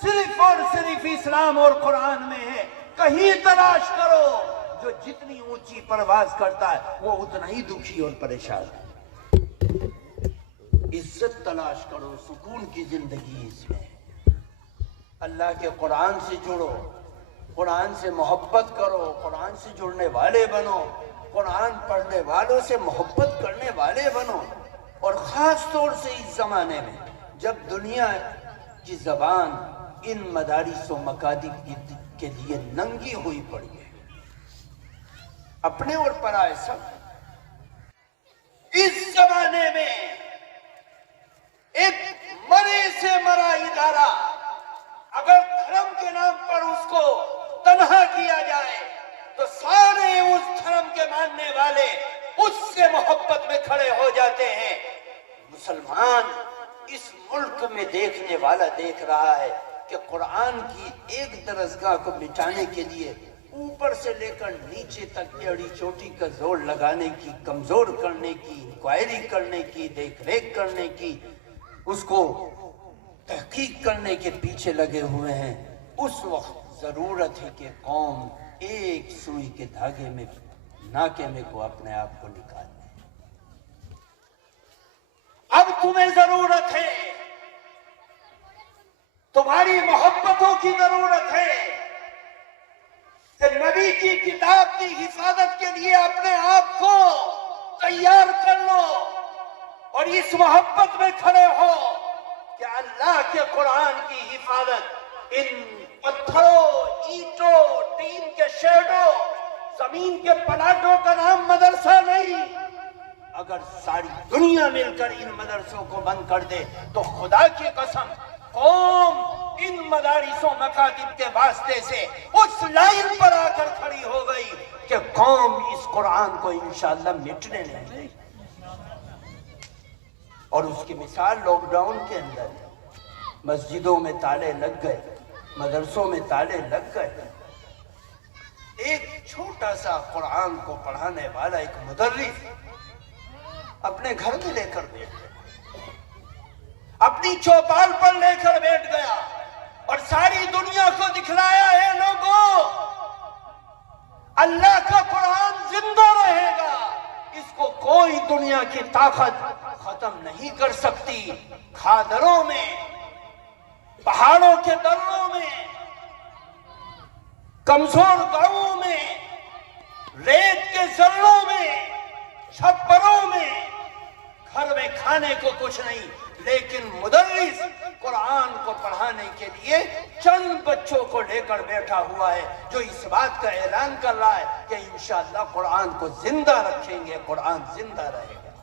صرف اور صرف اسلام اور قرآن میں ہے. کہیں تلاش کرو. جو جتنی اونچی پرواز کرتا ہے وہ اتنا ہی دکھی اور پریشان ہے. عزت تلاش کرو, سکون کی زندگی اس میں. اللہ کے قرآن سے جڑو, قرآن سے محبت کرو, قرآن سے جڑنے والے بنو, قرآن پڑھنے والوں سے محبت کرنے والے بنو. اور خاص طور سے اس زمانے میں جب دنیا کی زبان ان مدارس و مکاتب کے لیے ننگی ہوئی پڑی ہے, اپنے اور پرائے سب. اس زمانے میں ایک مرے سے مرا ادارہ اگر دھرم کے نام پر اس کو تنہا کیا جائے تو سارے اس دھرم کے ماننے والے اس سے محبت میں کھڑے ہو جاتے ہیں. مسلمان اس ملک میں دیکھنے والا دیکھ رہا ہے کہ قرآن کی ایک درسگاہ کو مٹانے کے لیے اوپر سے لے کر نیچے تک ایڑی چوٹی کا زور لگانے کی, کمزور کرنے کی, انکوائری کرنے کی, دیکھ ریکھ کرنے کی, اس کو تحقیق کرنے کے پیچھے لگے ہوئے ہیں. اس وقت ضرورت ہے کہ قوم ایک سوئی کے دھاگے میں ناکے میں کو اپنے آپ کو نکال دے. اب تمہیں ضرورت ہے, تمہاری محبتوں کی ضرورت ہے کہ نبی کی کتاب کی حفاظت کے لیے اپنے آپ کو تیار کر لو اور اس محبت میں کھڑے ہو کہ اللہ کے قرآن کی حفاظت ان پتھروں, اینٹوں, ٹین کے شیڈوں, زمین کے پلاٹوں کا نام مدرسہ نہیں. اگر ساری دنیا مل کر ان مدرسوں کو بند کر دے تو خدا کی قسم قوم ان مدارس و مکاتب کے واسطے سے اس لائن پر آ کر کھڑی ہو گئی کہ قوم اس قرآن کو انشاءاللہ مٹنے نہیں دے. اور اس کی مثال لاک ڈاؤن کے اندر مسجدوں میں تالے لگ گئے, مدرسوں میں تالے لگ گئے. ایک چھوٹا سا قرآن کو پڑھانے والا ایک مدرس اپنے گھر میں لے کر بیٹھ گیا, اپنی چوپال پر لے کر بیٹھ گیا اور ساری دنیا کو دکھلایا ہے لوگوں اللہ کا قرآن زندہ رہے گا, اس کو کوئی دنیا کی طاقت ختم نہیں کر سکتی. کھادروں میں, پہاڑوں کے دروں میں, کمزور گاؤں میں, ریت کے ذروں میں, چھپروں میں, گھر میں کھانے کو کچھ نہیں, لیکن مدرس قرآن کو پڑھانے کے لیے چند بچوں کو لے کر بیٹھا ہوا ہے جو اس بات کا اعلان کر رہا ہے کہ انشاءاللہ قرآن کو زندہ رکھیں گے, قرآن زندہ رہے گا.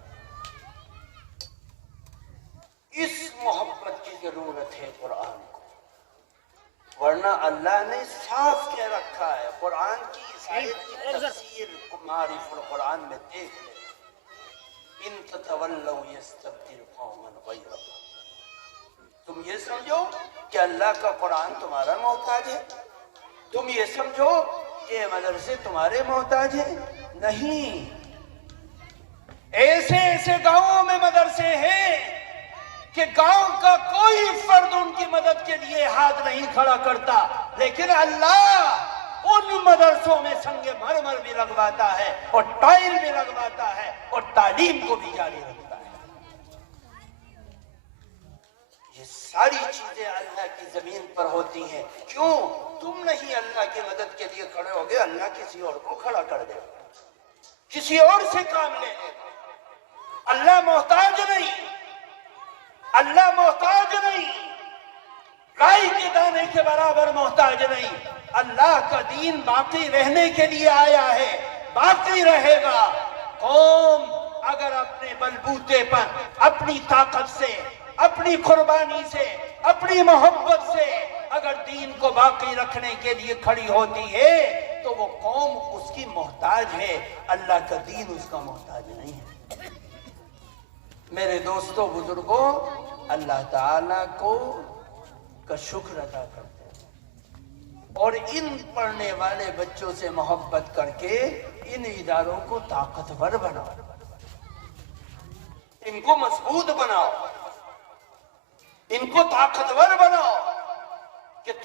اس محبت کی ضرورت ہے قرآن کو, ورنہ اللہ نے صاف کہہ رکھا ہے. قرآن کی اس آیت کی تفسیر معارف القرآن میں دیکھ لیں, ان تتولوا یستبدل قوما غیرکم. تم یہ سمجھو کہ اللہ کا قرآن تمہارا محتاج ہے, تم یہ سمجھو کہ مدرسے تمہارے محتاج ہیں. نہیں, ایسے ایسے گاؤں میں مدرسے ہیں کہ گاؤں کا کوئی فرد ان کی مدد کے لیے ہاتھ نہیں کھڑا کرتا, لیکن اللہ ان مدرسوں میں سنگ مرمر بھی لگواتا ہے اور ٹائل بھی لگواتا ہے اور تعلیم کو بھی جاری رکھتا ہے. یہ ساری چیزیں اللہ کی زمین پر ہوتی ہیں. کیوں تم نہیں اللہ کی مدد کے لیے کھڑے ہوگے؟ اللہ کسی اور کو کھڑا کر دے, کسی اور سے کام لے لے. اللہ محتاج نہیں, اللہ محتاج نہیں, رائی کے دانے کے برابر محتاج نہیں. اللہ کا دین باقی رہنے کے لیے آیا ہے, باقی رہے گا. قوم اگر اپنے بلبوتے پر, اپنی طاقت سے, اپنی قربانی سے, اپنی محبت سے اگر دین کو باقی رکھنے کے لیے کھڑی ہوتی ہے تو وہ قوم اس کی محتاج ہے, اللہ کا دین اس کا محتاج نہیں ہے. میرے دوستو, بزرگوں, اللہ تعالیٰ کا شکر ادا کرتے ہیں اور ان پڑھنے والے بچوں سے محبت کر کے ان اداروں کو طاقتور بناؤ, ان کو مضبوط بناؤ, ان کو طاقتور بناؤ.